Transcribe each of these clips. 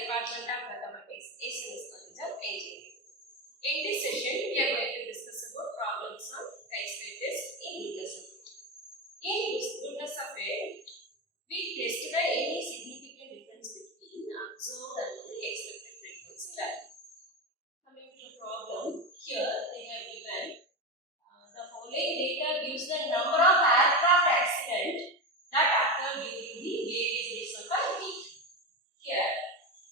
Department of Mathematics, SNS College of Engineering. In this session, we are going to discuss about problems on chi-square test in goodness of it. In goodness of it, we tested any significant difference between observed and the expected frequency value. Coming to the problem, here they have given the following data gives the number of aircraft accidents that occur during the various days of a week. Here,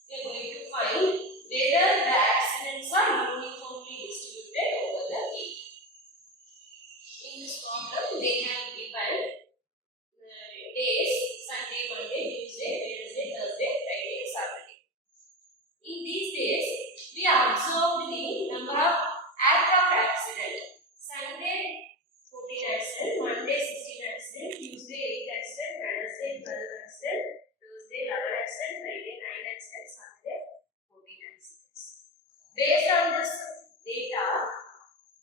we are going to find whether the accidents are uniformly distributed over the week. In this problem, they have given days: Sunday, Monday, Tuesday, Wednesday, Thursday, Friday, Saturday. In these days, we observed the number of aircraft accidents. Sunday, 14 accidents, Monday, 16 accidents, Tuesday, 8 accidents, Wednesday, 12 accidents, Thursday, 11 accidents, Friday, 9 accidents, Saturday, 14 accidents. Based on this data,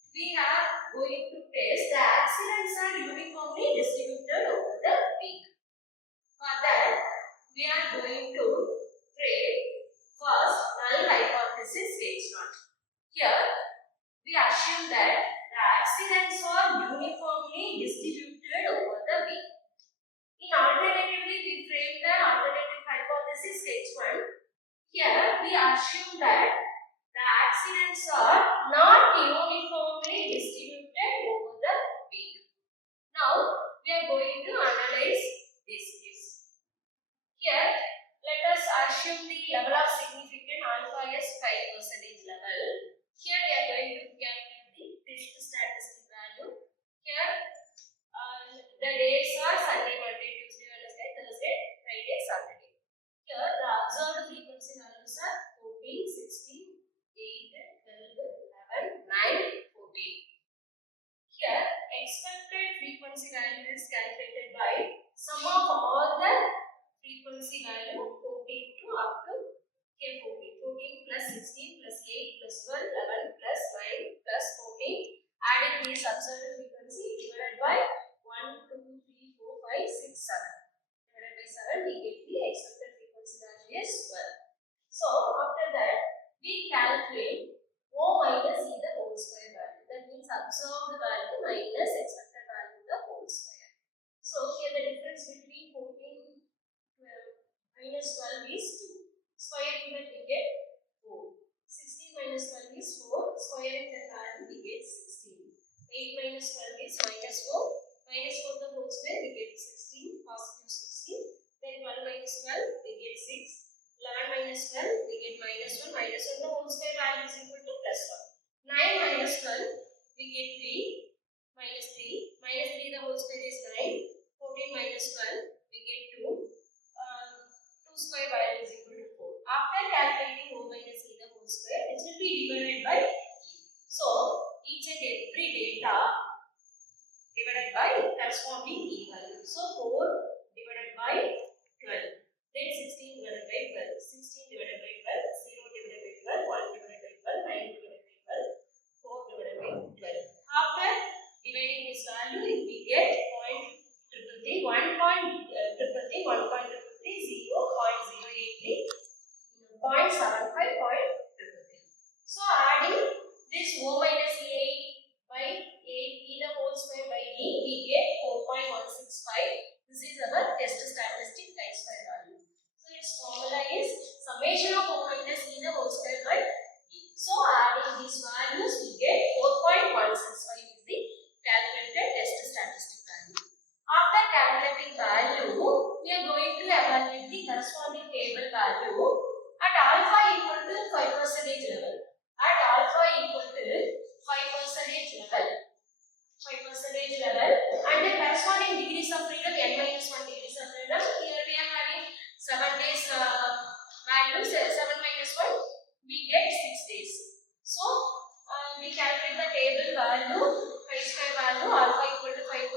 we are going to test the accidents are uniformly distributed over the week. For that, we are going to create first null hypothesis H0. Here, we assume that the accidents are uniformly distributed over the week. In alternatively, we frame the alternative hypothesis H1. Here, we assume that the accidents are not uniformly distributed over the week. Now, we are going to analyze this case. Here, let us assume the level of significance alpha is 5% level. Here, we are going to calculate the test statistic value. Here, the days are Sunday, Monday, Tuesday, Wednesday, Thursday, Friday, Saturday. Here, the observed frequency values are 14, 16, 8, 12, 11, 9, 14. Here, expected frequency value is calculated by sum of all the frequency value 14 to up to here 14. 14 plus 16 plus 8 plus 12, 11 plus 9 plus 14. Adding these observed frequency divided by 1, 2, 3, 4, 5, 6, 7. Divided by 7, we get the expected frequency value is 12. So, after that, we calculate O minus E the whole square value. That means observed value minus expected value the whole square. So, here the difference between 14, 12 minus 12 is 2. Square in that we get 4. 16 minus 12 is 4. Square in that value we get 16. 8 minus 12 is minus 4. Minus 4 the whole square we get 16. Positive 16. Then 12 minus 12 we get 6. 11 minus 12 we get minus 1. Minus 1 the whole square value is equal to plus 1. 9 minus 12 we get 3. Minus 3. Minus 3 the whole square is 9. 14 minus 12 we get 2. 2 square value is equal to 4. After calculating O minus E the whole square, it will be divided by 3. So, each and every data divided by corresponding E value. So, 4 divided by 12. Then 16 divided by 12. 16 divided by 12. 0 divided by 12. 1 divided by 12. 9 divided by 12. 4 divided by 12. After dividing this value, we get 0.333, 1.333, 1.333, 0.083, 0.75, 0.333. So, adding this O minus E by 8, E the whole square by E, we get 4.165. This is our test statistic chi-square value. So, its formula is summation of O minus E the whole square by E. So, adding these values, we get 4.165 is the calculated test statistic value. After calculating value, we are going to evaluate the corresponding table value at alpha equal to 5% level. At alpha equal to 5% level. 5% level and the corresponding degrees of freedom n-1 degrees of freedom. Here we are having 7 days values. 7 minus 1 we get 6 days. So we calculate the table value, chi-square value alpha equal to 5%,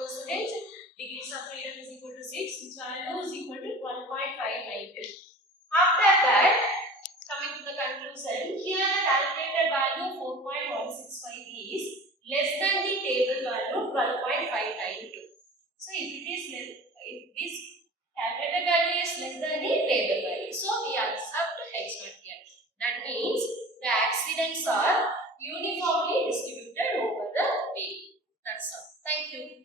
degrees of freedom is equal to 6, which value is equal to 12.592. After that, coming to the conclusion, here the calculated value 4.165 is less than the table value 12.592. So if this calculated value is less than the table value, so we accept H1 accidents are uniformly distributed over the way. That's all. Thank you.